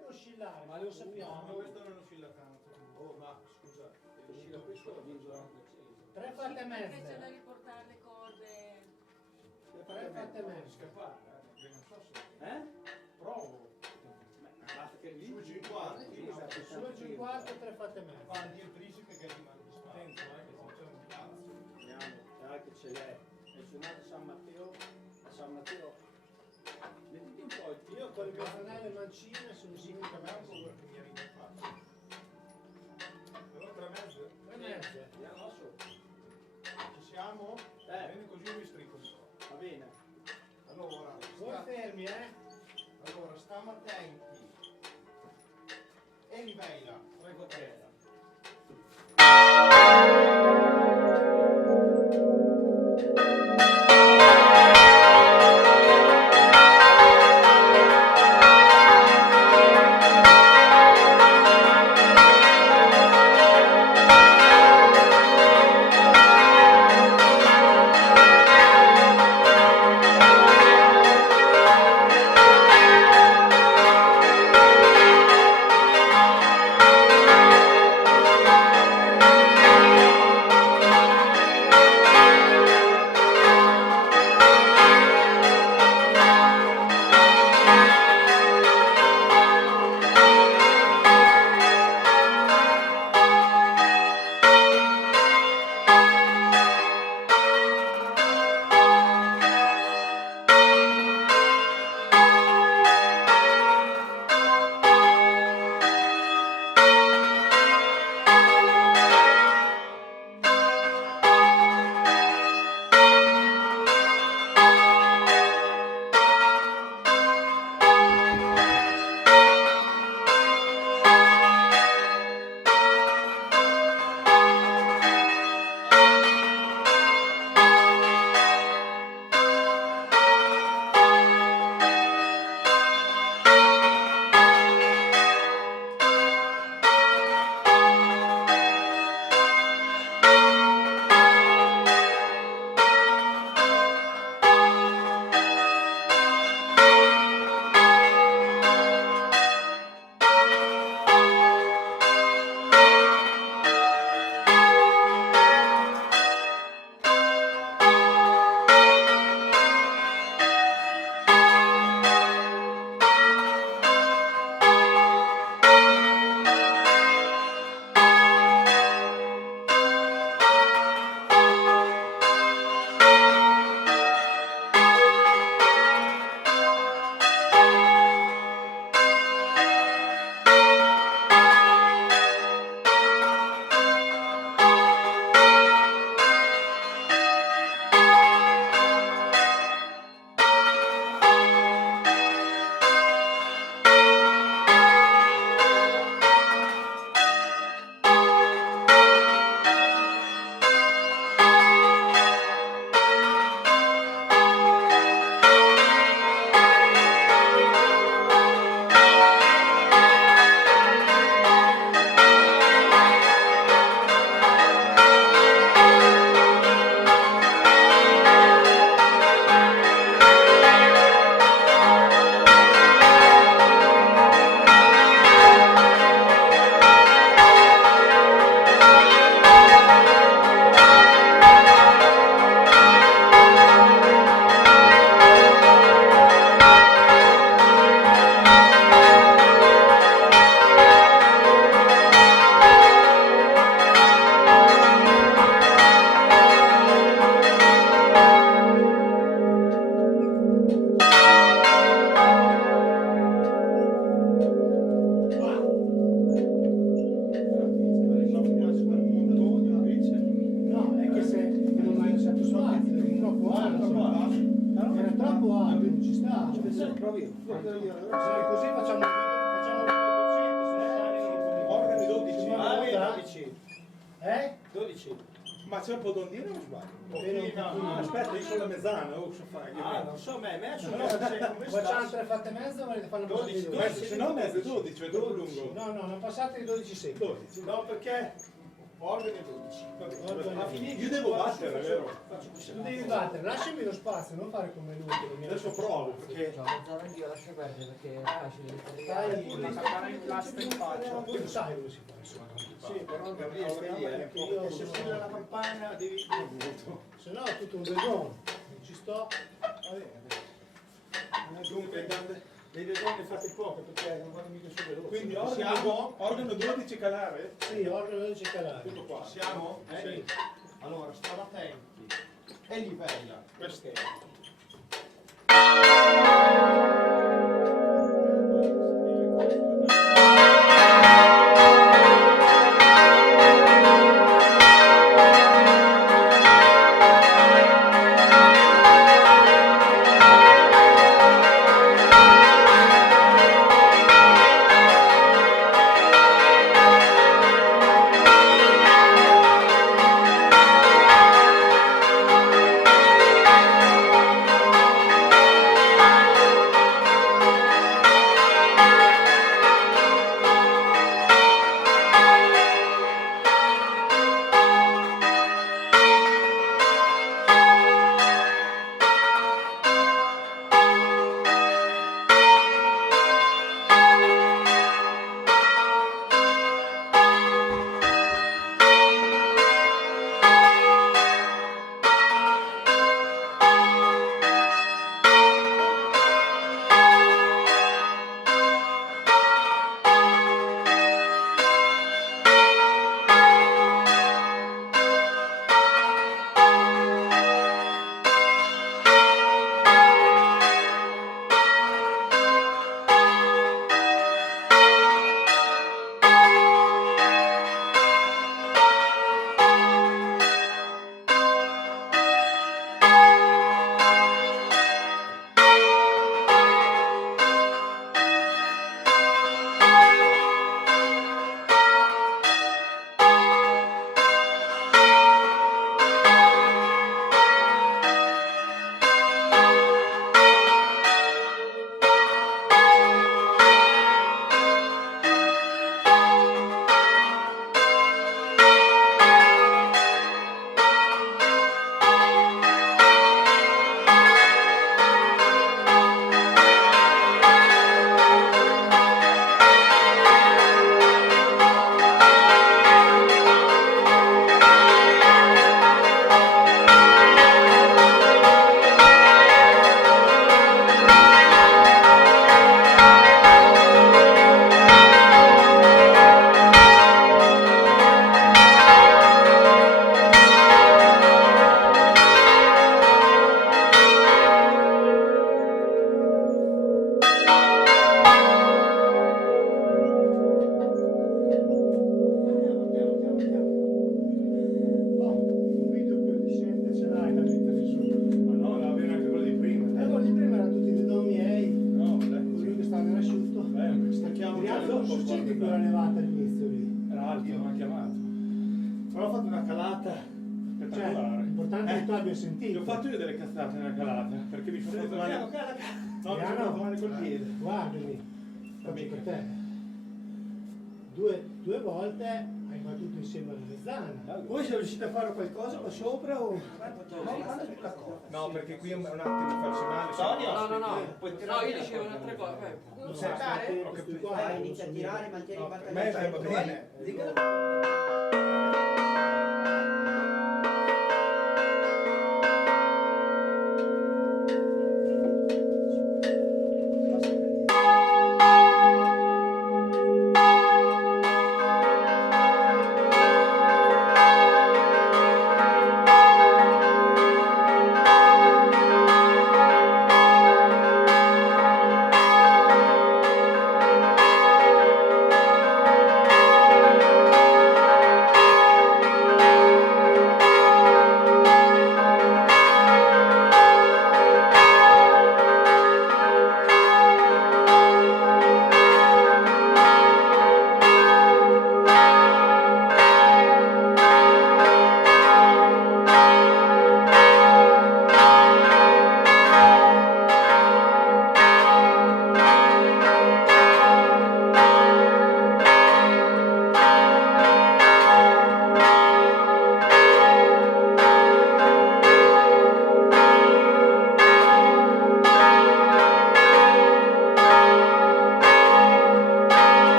dovrebbe oscillare, ma lo sappiamo. No, questo non oscilla tanto. Oh, ma scusa, oscilla questo lo vince l'acceso. 3 fatte e Perché c'è da mezze. riportare le corde. 3 fatte e mezze. Scappare, non so se... Provo. Basta che lì... Su 50. Su e giù in quarto, 3 fatte e mezze. Guardi il principe che rimane di spazio. Attento, che non c'è un cazzo. Vediamo, dai che ce l'è. È suonato San Matteo. A San Matteo. Mettiti un po' il tiro. Io con le campanelle mancine sono Sì, sicuro a me un po' perché mi arriva in faccia. Però 3 mezze. 3 mezze. Vediamo su. Ci siamo? Bene, così io mi strico un po'. Va bene. Allora, Voi fermi, allora, stiamo attenti. E liveila. Prego te. provi. Se così facciamo un video, Organi 12. Ah, 12. 12. Ma c'è un po' d'ondino o non sbaglio? Bene, Aspetta, io sono la mezzana, so fare. Non so, me facciamo 3 fatte e mezzo o volete fare una 12, 12, se no mezzo 12, è troppo lungo. No, non passate i 12 secchi. 12. No, perché Ordine 12. Ordine Ma 12. io devo battere, vero? Tu devi battere, lasciami lo spazio, non fare come lui. che mi ha- Adesso provo, perché... Ciao, mezz'ora anch'io lascio perdere perché è facile. Dai, Una katana in plastica in faccia. tu lo sai come si fa, insomma. Sì, però Gabriele, stai lì, che io se sono- scrive la campagna devi dire voto. Se no è tutto un dedone. Non ci sto. Va bene. Dunque, dei desoni fate poche perché non vanno mica su veloce. Quindi organo 12 calare? Sì, ordine 12 calare. Tutto qua. Siamo? Sì. Allora, state attenti. E livella. Questo è. L'importante è che tu abbia Ti sentito. ho fatto io delle cazzate nella calata, perché mi sono fatto male. No, mi sono fatto male col piede. Guardami, faccio per te. Due volte hai battuto insieme alla mezzana. Voi siete riusciti a fare qualcosa qua sopra o... No, perché qui è un attimo farsi male. No, io dicevo un'altra cosa. Non saltare? Ho capito. Inizia a tirare, mantieni i Me va battagli. bene.